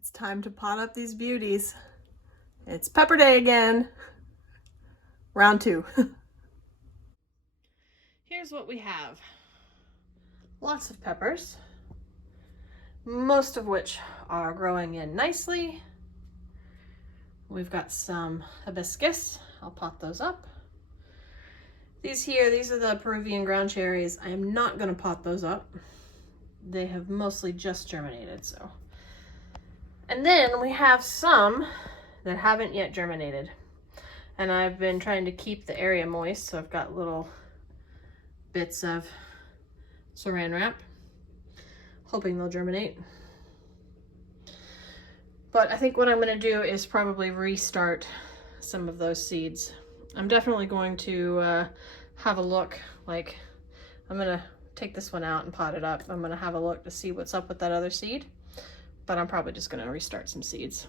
It's time to pot up these beauties. It's pepper day again. Round 2. Here's what we have. Lots of peppers, most of which are growing in nicely. We've got some hibiscus. I'll pot those up. These are the Peruvian ground cherries. I am not going to pot those up. They have mostly just germinated, so. And then we have some that haven't yet germinated. And I've been trying to keep the area moist, so I've got little bits of saran wrap, hoping they'll germinate. But I think what I'm going to do is probably restart some of those seeds. I'm definitely going to have a look, like I'm going to take this one out and pot it up. I'm going to have a look to see what's up with that other seed, but I'm probably just going to restart some seeds.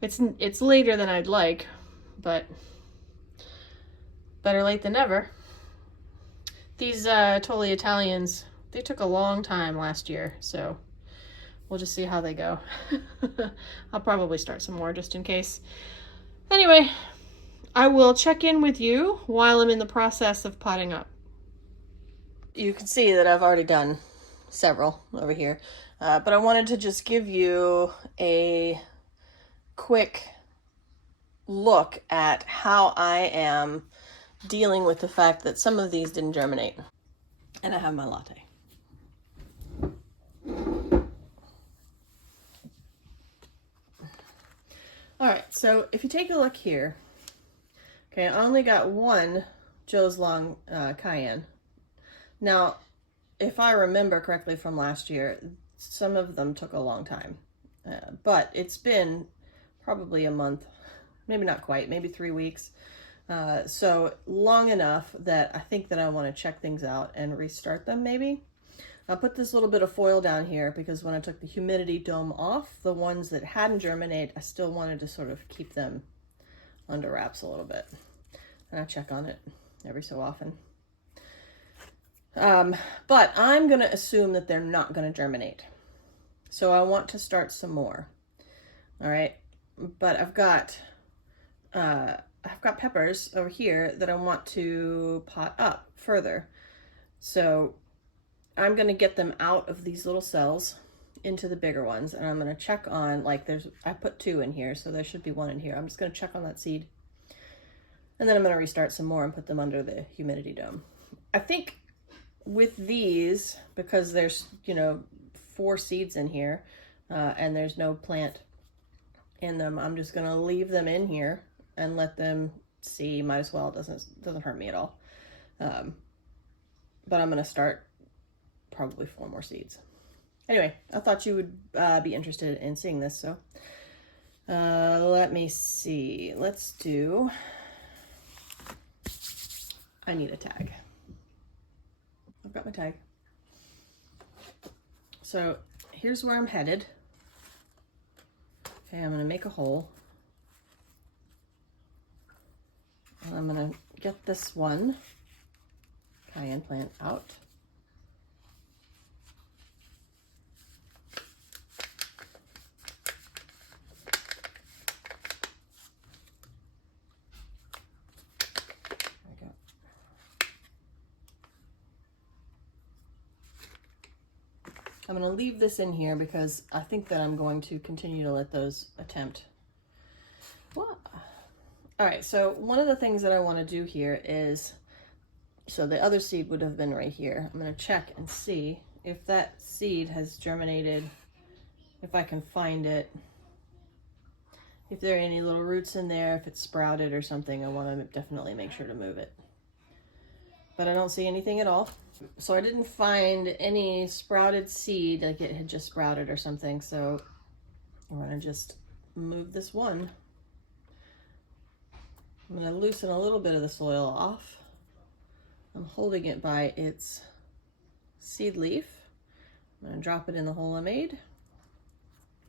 It's later than I'd like, but better late than never. These Totally Italians, they took a long time last year, so we'll just see how they go. I'll probably start some more just in case. Anyway, I will check in with you while I'm in the process of potting up. You can see that I've already done several over here, but I wanted to just give you a quick look at how I am dealing with the fact that some of these didn't germinate. And I have my latte. All right, so if you take a look here, okay, I only got one Joe's Long cayenne. Now, if I remember correctly from last year, some of them took a long time, but it's been probably a month, maybe not quite, maybe 3 weeks. So long enough that I think that I want to check things out and restart them maybe. I'll put this little bit of foil down here because when I took the humidity dome off, the ones that hadn't germinated, I still wanted to sort of keep them under wraps a little bit. And I check on it every so often. But I'm going to assume that they're not going to germinate. So I want to start some more. All right. But I've got peppers over here that I want to pot up further. So I'm going to get them out of these little cells into the bigger ones. And I'm going to check on, like I put 2 in here, so there should be 1 in here. I'm just going to check on that seed. And then I'm going to restart some more and put them under the humidity dome. I think with these, because there's, 4 seeds in here, and there's no plant in them, I'm just going to leave them in here and let them see. Might as well. It doesn't hurt me at all. But I'm going to start probably 4 more seeds. Anyway, I thought you would be interested in seeing this, so let me see. Let's do, I need a tag. I've got my tag. So here's where I'm headed. Okay, I'm going to make a hole. And I'm going to get this one cayenne plant out. There we go. I'm going to leave this in here because I think that I'm going to continue to let those attempt. What? All right, so one of the things that I want to do here is, so the other seed would have been right here. I'm going to check and see if that seed has germinated, if I can find it, if there are any little roots in there, if it's sprouted or something. I want to definitely make sure to move it. But I don't see anything at all. So I didn't find any sprouted seed, like it had just sprouted or something. So I'm going to just move this one. I'm going to loosen a little bit of the soil off. I'm holding it by its seed leaf. I'm going to drop it in the hole I made.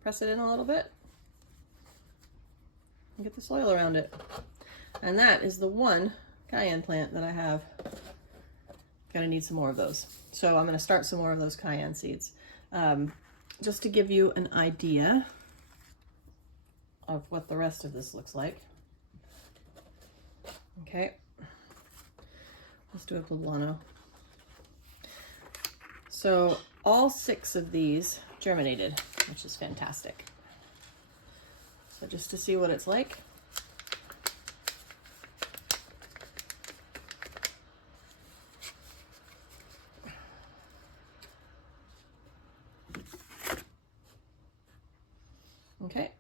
Press it in a little bit. And get the soil around it. And that is the one cayenne plant that I have. Gonna need some more of those. So I'm gonna start some more of those cayenne seeds. just to give you an idea of what the rest of this looks like. Okay, let's do a poblano. So all 6 of these germinated, which is fantastic. So just to see what it's like. Okay,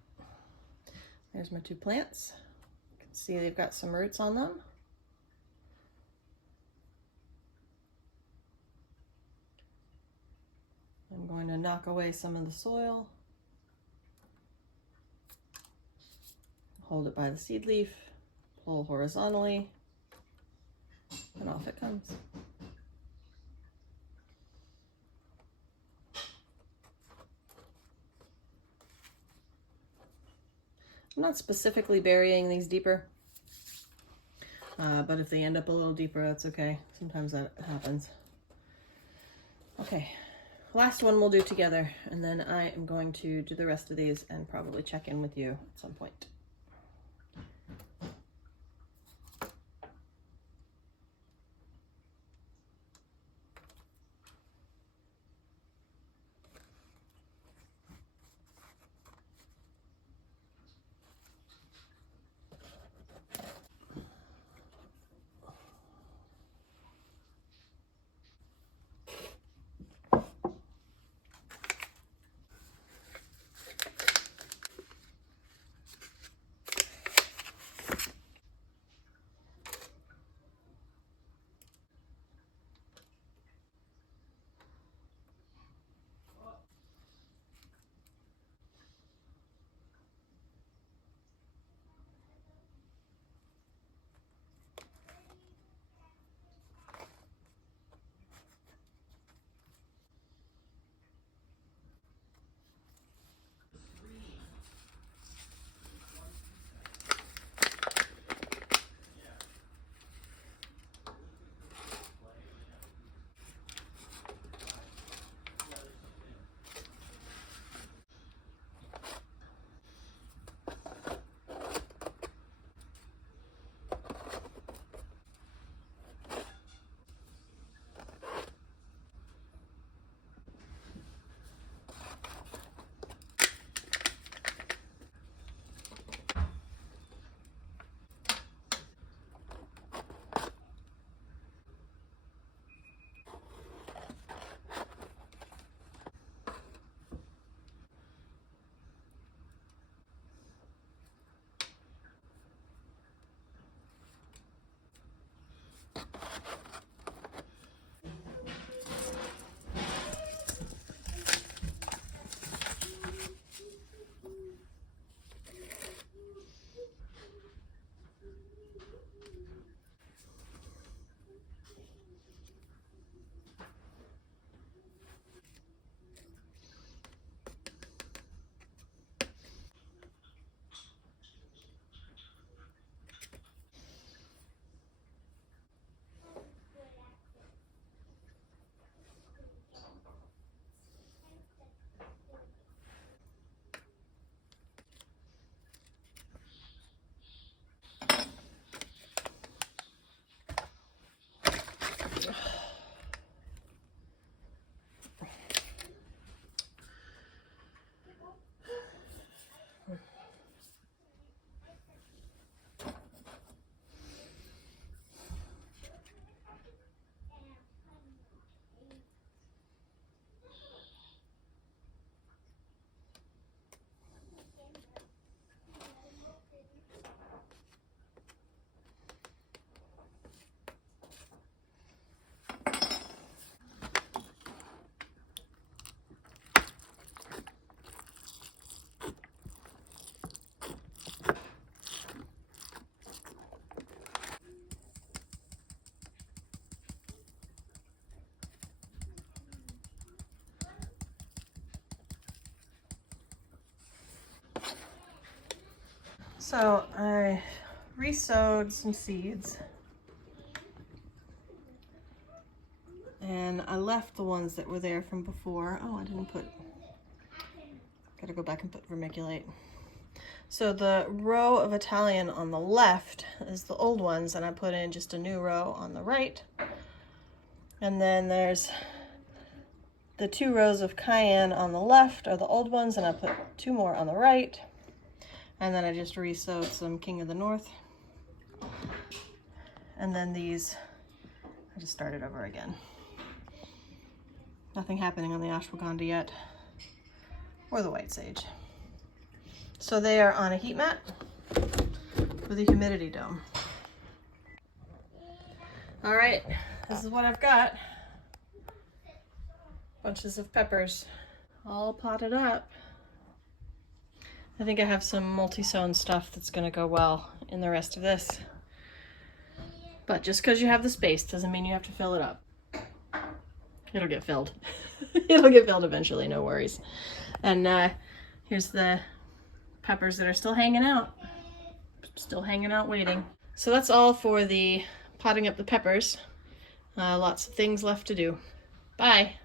there's my 2 plants. You can see they've got some roots on them. I'm going to knock away some of the soil, hold it by the seed leaf, pull horizontally, and off it comes. I'm not specifically burying these deeper, but if they end up a little deeper, that's okay. Sometimes that happens. Okay, last one we'll do together, and then I am going to do the rest of these and probably check in with you at some point. So I re-sowed some seeds and I left the ones that were there from before. Oh, I didn't put Gotta go back and put vermiculite. So the row of Italian on the left is the old ones, and I put in just a new row on the right. And then there's the 2 rows of cayenne on the left are the old ones, and I put 2 more on the right. And then I just re-sowed some King of the North. And then these, I just started over again. Nothing happening on the ashwagandha yet, or the white sage. So they are on a heat mat with a humidity dome. All right, this is what I've got. Bunches of peppers all potted up. I think I have some multi-sown stuff that's gonna go well in the rest of this. But just because you have the space doesn't mean you have to fill it up. It'll get filled. It'll get filled eventually, no worries. And here's the peppers that are still hanging out. Still hanging out waiting. So that's all for the potting up the peppers. Lots of things left to do. Bye.